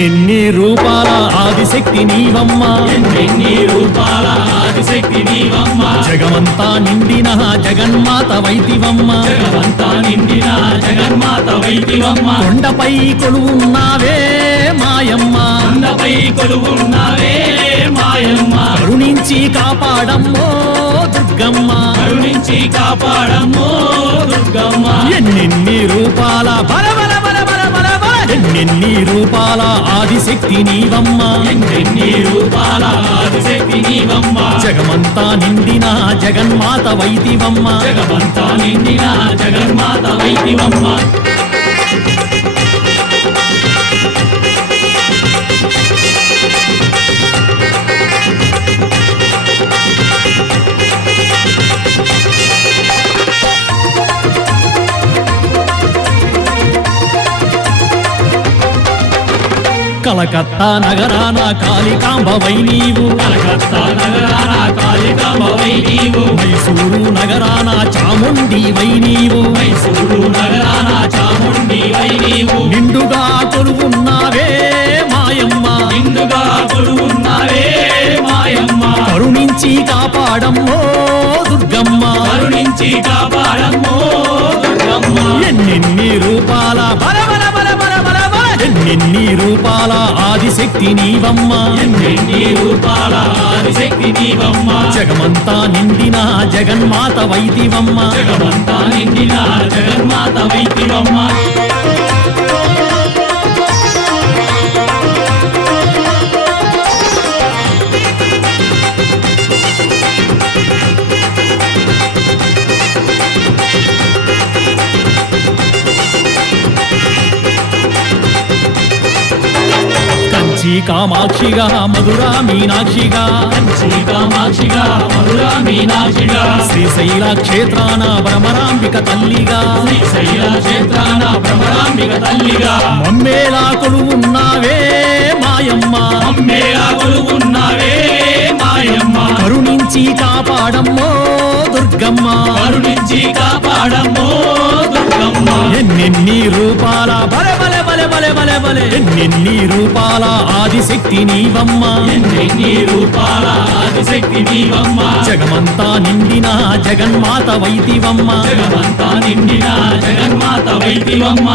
ఎన్నెన్ని రూపాల ఆదిశక్తి నీవమ్మ? ఎన్ని రూపాల ఆదిశక్తి నీవమ్మ? జగమంతా నిండిన జగన్మాత వైతివమ్మ జగవంతా నిండిన జగన్మాత వైదివమ్మ కొండపై కొలువున్నావే మాయమ్మ. కొండపై కొలువున్నావే మాయమ్మ. కరుణించి కాపాడమ్మో దుర్గమ్మ. కరుణించి కాపాడమ్మో దుర్గమ్మ. ఎన్నెన్ని రూపాల బల ఎన్నెన్ని రూపాల ఆదిశక్తి నీవమ్మ? ఎన్ని రూపాల ఆదిశక్తి నీవమ్మ? జగమంతా నిండిన జగన్మాత వైతివమ్మ. జగవంతా నిండిన జగన్మాత వైదివమ్మ కలకత్తా నగరాన కాళికాంబవై నీవు. కలకత్తా నగరాన కాళికాంబవై నీవు. మైసూరు నగరాన చాముండివై నీవు. మైసూరు నగరాన చాముండి వై నీవు. నిండుగా కొలువున్నావే మాయమ్మ. నిండుగా కొలువున్నావే మాయమ్మ. కరుణించి కాపాడమ్మో దుర్గమ్మ. కరుణించి కాపాడమ్మో దుర్గమ్మ. ఎన్నెన్ని రూపాల బల బల బల బల బల ఎన్నెన్ని రూపాల ఆదిశక్తి నీవమ్మ? ఎన్ని రూపాల ఆదిశక్తి నీవమ్మ? జగమంతా నిండిన జగన్మాత వైదివమ్మ జగమంతా నిండిన జగన్మాత కంచి కామాక్షిగా మధురా మీనాక్షిగా కంచి కామాక్షిగా మధురా మీనాక్షిగా శ్రీశైల క్షేత్రాన భ్రమరాంబిక తల్లిగా శ్రీశైల క్షేత్రాన భ్రమరాంబిక తల్లిగా మమ్మేలా కొలువున్నావే మాయమ్మ. అమ్మేలా కొలుగున్నావే మాయమ్మ. కరుణించి కాపాడమ్మో దుర్గమ్మ. కరుణించి కాపాడమ్మో దుర్గమ్మ. ఎన్నెన్ని రూపాల బలె బలె బలె బలె బలె ఎన్నెన్ని రూపాల ఆదిశక్తి నీవమ్మ. ఎన్ని రూపాల ఆదిశక్తి నీవమ్మ. జగమంతా నిండిన జగన్మాత వైదివమ్మ జగమంతా నిండిన జగన్మాత వైదివమ్మ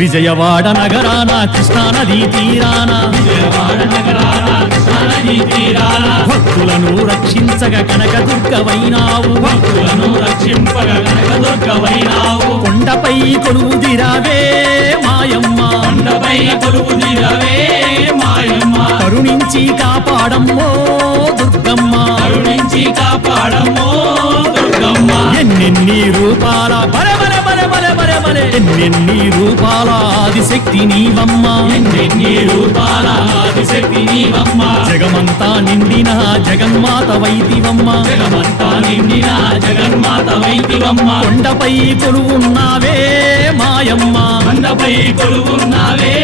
విజయవాడ నగరాన కృష్ణానదీ తీరాన. విజయవాడ నగరాన కృష్ణానదీ తీరాన భక్తులను రక్షించగ కనకదుర్గవైనావు. భక్తులను రక్షింపగ కనకదుర్గవైనావు కొండపై కొలువుదిరావే మాయమ్మ. కొండపై కొలువు దిరవే మాయమ్మ కరుణించి కాపాడమ్మో దుర్గమ్మ. కరుణించి కాపాడమ్మో దుర్గమ్మ. ఎన్నెన్ని రూపాల ఎన్నెన్ని రూపాల ఆదిశక్తి నీవమ్మ. ఎన్ని రూపాల ఆదిశక్తి నీవమ్మ. జగమంతా నిండిన జగన్మాత వైదివమ్మ. జగమంతా నిండిన జగన్మాత వైదివమ్మ. కొండపై కొలువున్నావే మాయమ్మ. కొండపై కొలువున్నావే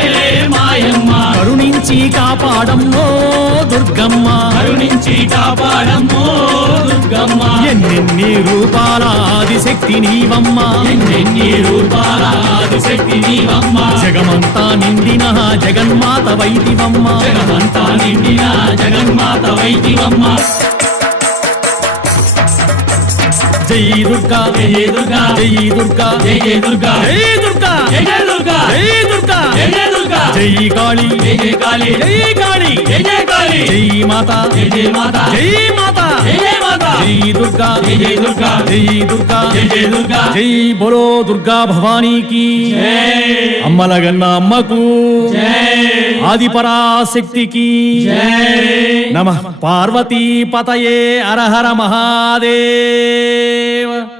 మాయమ్మ. కరుణించి కాపాడమ్మో దుర్గమ్మ. కరుణించి కాపాడమ్మో దుర్గమ్మ. ఎన్నెన్ని రూపాల ఆదిశక్తి నీవమ్మ? ఎన్ని రూపాల ఆదిశక్తి నీవమ్మ? జగమంతా నిండిన జగన్మాత వైదివమ్మ జగమంతా నిండిన జగన్మాత వైదివమ్మ జై దుర్గా జయ దుర్గా. జై దుర్గా. జయ జయ దుర్గా. జై దుర్గా. జయ జయ దుర్గా. జై దుర్గా. జయ దుర్గా. జై కాళీ. జయ కాళీ. జై కాళీ. జయ కాళీ. జై మాత. జై మాత. జయ మాత. జై దుర్గా జయ దుర్గా జై దుర్గా జయ జయ దుర్గా. జై బోలో దుర్గా భవానీకి జై. అమ్మలగన్న అమ్మకు. జై. ఆదిపరాశక్తికి జై. నమ పార్వతీ పతయే అరహర మహాదేవ్.